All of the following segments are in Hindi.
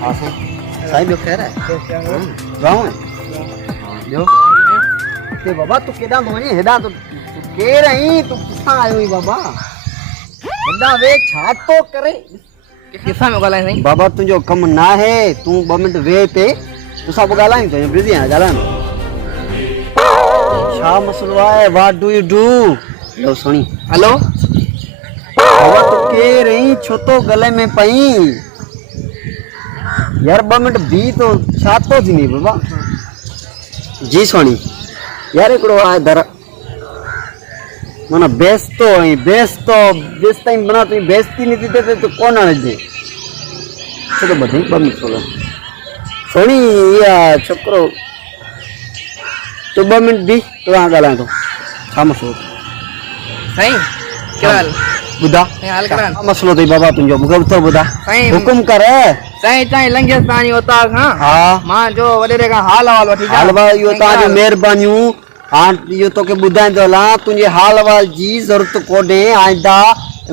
हाँ साईं जो कह रहा है गाँव है जो ते बाबा तू केड़ा तो वही हेडा तो तू कह रही तू किसा आयो ही बाबा हेडा वे छा तो करे किसा में गालाए साईं बाबा तुझो कम ना है तू 2 मिनट वे पे तू सब गालाई तो बिजी है गालान छा मसलो है व्हाट डू यू डू लो सुनी हेलो बाबा तू कह रही छो तो गले में पई यार 2 मिनट भी तो छा तो थी नहीं बाबा जी सोनी यार एकड़ो आ दर माना बेस्तो ताई बना तो बेस्ती नहीं दे तो कौन आने दे तो बधी 2 मिनट सोनी या छोकरो तो 2 मिनट भी तो आ गाला तो छा मसलो साईं क्या हाल बुधा हाल करान मसलो तो बाबा तुझो मुगल तो बुधा साईं हुकुम कर साईं ताई लंघे तानी होता हां हां मां जो वडेरे का हाल वठी जा हाल यो ताजो मेहरबानियूं हां यो तो के बुधाइंदो ला तुझे हाल जी जरूरत कोने आइंदा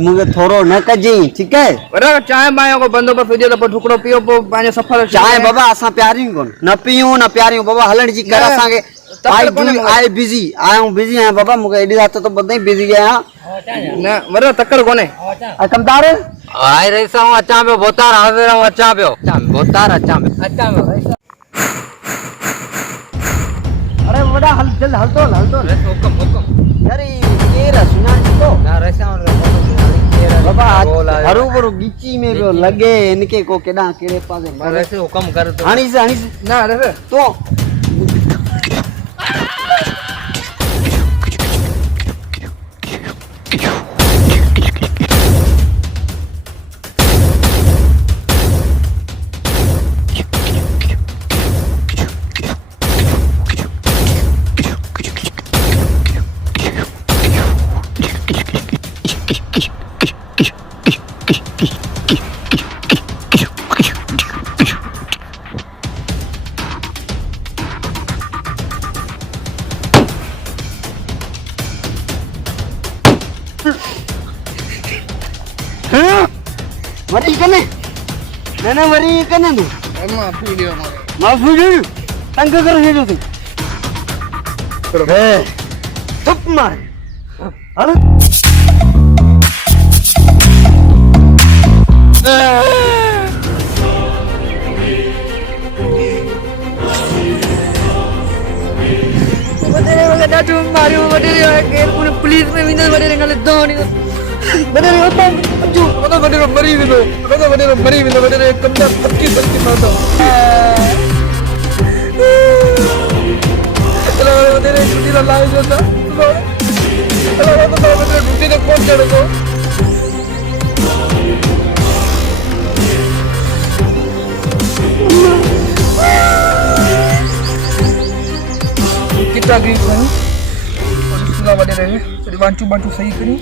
मुझे थोरो न कजी ठीक है बराबर चाय मायो को बंदोबस्त हुजे तो ठुकड़ो पियो पो पांजो सफर चाय बाबा असा प्यारियूं कोन न पियूं न प्यारियूं बाबा हलण जी कर असा के आई बिजी आऊं बिजी है बाबा मुके एडी रात तो बदई बिजी है न वरो तक्कर कोने कमदार आई रईसा हूं अचा पियो बोतार हाज़िर हूं अचा पियो बोतार अचा पियो अरे बड़ा हल जल्द हल तो हुकुम यार ये सुना जी तो ना रईसा बाबा हरू बरो गीची में पियो लगे इनके को केडा केड़े पासे रईसा हुकुम कर तो हानी से ना रे तो मरी कने ना मरी कने तू माफी दियो माफी दे तंग कर दे तू ए चुप मार अरे बडेरे वगे डाटू मारियो बडेरे के पुलिस में विंदे बडेरे गले दोनी बडेरे होता जो बडेरे मरी विनो बडेरे कमदा पक्की मारता चलो बडेरे छुट्टी ला लाए जो था चलो तो बडेरे छुट्टी ने कौन चढ़ो को kita gini kan, kalau sudah berdiri, jadi bantu sahih kini.